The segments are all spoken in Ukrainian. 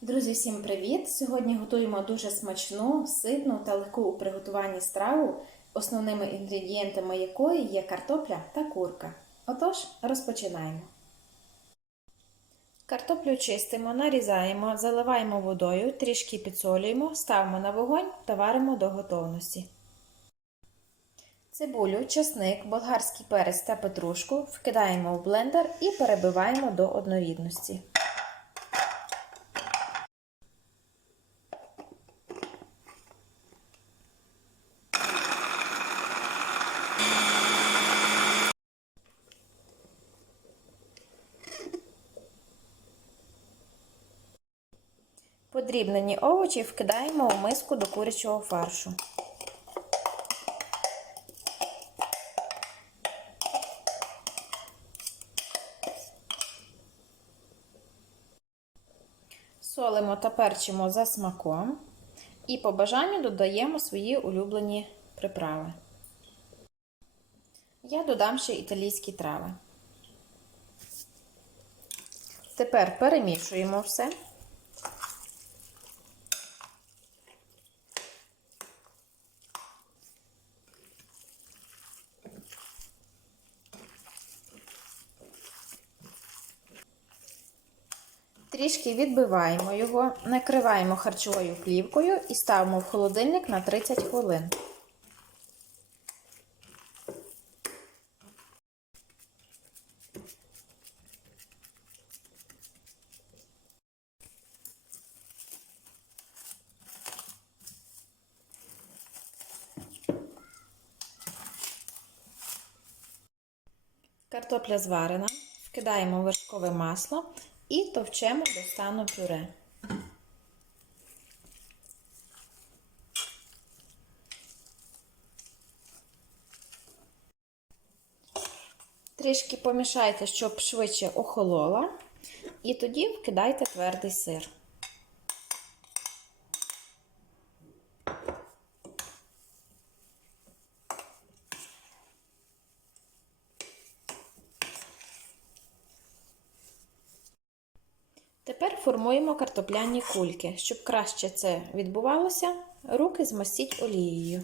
Друзі, всім привіт! Сьогодні готуємо дуже смачну, ситну та легку у приготуванні страву, основними інгредієнтами якої є картопля та курка. Отож, розпочинаємо. Картоплю чистимо, нарізаємо, заливаємо водою, трішки підсолюємо, ставимо на вогонь та варимо до готовності. Цибулю, чесник, болгарський перець та петрушку вкидаємо в блендер і перебиваємо до однорідності. Подрібнені овочі вкидаємо у миску до курячого фаршу. Солимо та перчимо за смаком і по бажанню додаємо свої улюблені приправи. Я додам ще італійські трави. Тепер перемішуємо все. Трішки відбиваємо його, накриваємо харчовою плівкою і ставимо в холодильник на 30 хвилин. Картопля зварена, вкидаємо вершкове масло і товчемо до стану пюре. Трішки помішайте, щоб швидше охолола, і тоді вкидайте твердий сир. Тепер формуємо картопляні кульки. Щоб краще це відбувалося, руки змастіть олією.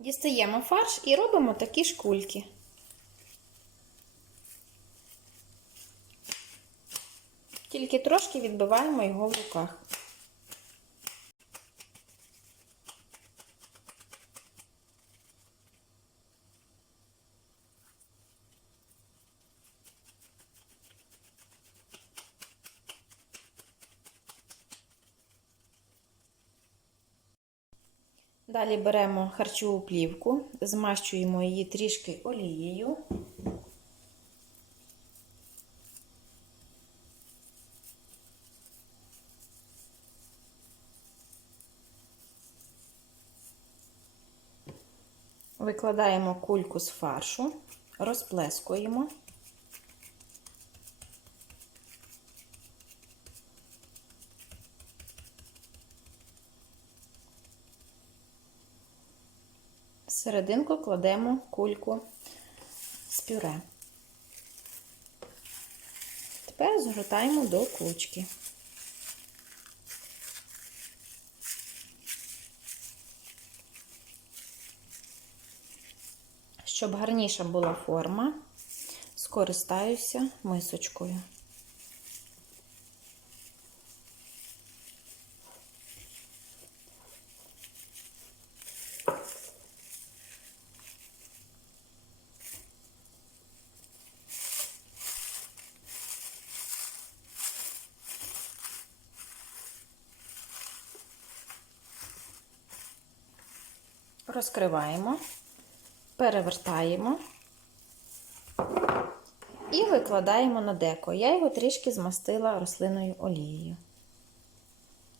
Дістаємо фарш і робимо такі шкульки. Тільки трошки відбиваємо його в руках. Далі беремо харчову плівку, змащуємо її трішки олією. Викладаємо кульку з фаршу, розплескуємо. Серединку кладемо кульку з пюре. Тепер згортаємо до кучки. Щоб гарніша була форма, скористаюся мисочкою. Розкриваємо, перевертаємо і викладаємо на деко. Я його трішки змастила рослинною олією.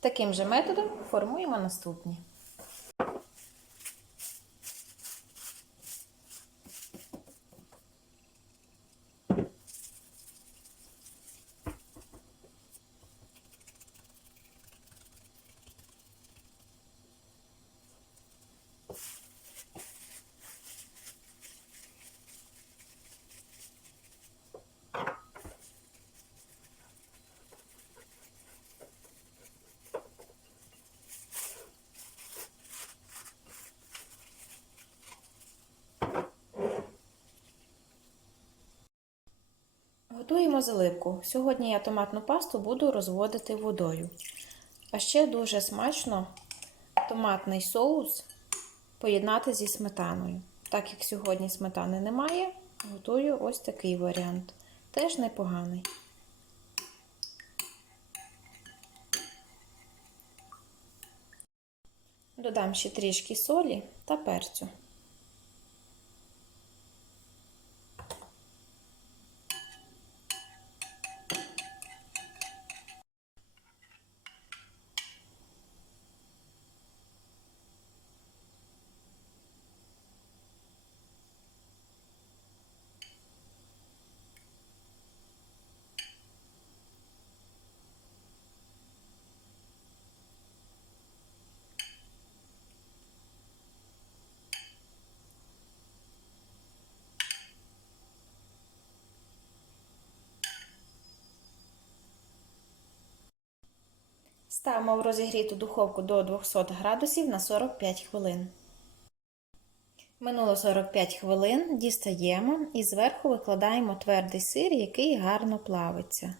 Таким же методом формуємо наступні. Готуємо заливку. Сьогодні я томатну пасту буду розводити водою. А ще дуже смачно томатний соус поєднати зі сметаною. Так як сьогодні сметани немає, готую ось такий варіант. Теж непоганий. Додам ще трішки солі та перцю. Ставимо в розігріту духовку до 200 градусів на 45 хвилин. Минуло 45 хвилин, дістаємо і зверху викладаємо твердий сир, який гарно плавиться.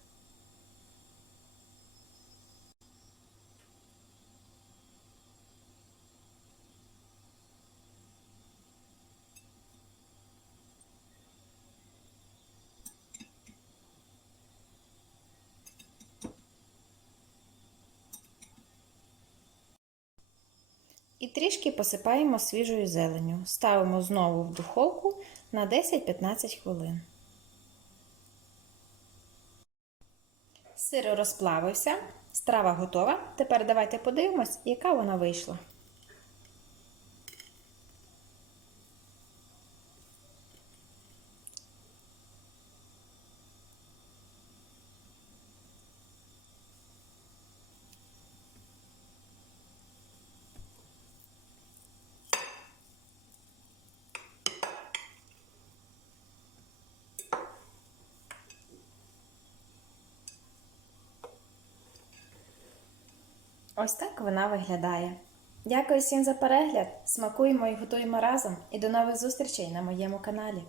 І трішки посипаємо свіжою зеленню. Ставимо знову в духовку на 10-15 хвилин. Сир розплавився, страва готова. Тепер давайте подивимось, яка вона вийшла. Ось так вона виглядає. Дякую всім за перегляд. Смакуємо і готуємо разом. І до нових зустрічей на моєму каналі.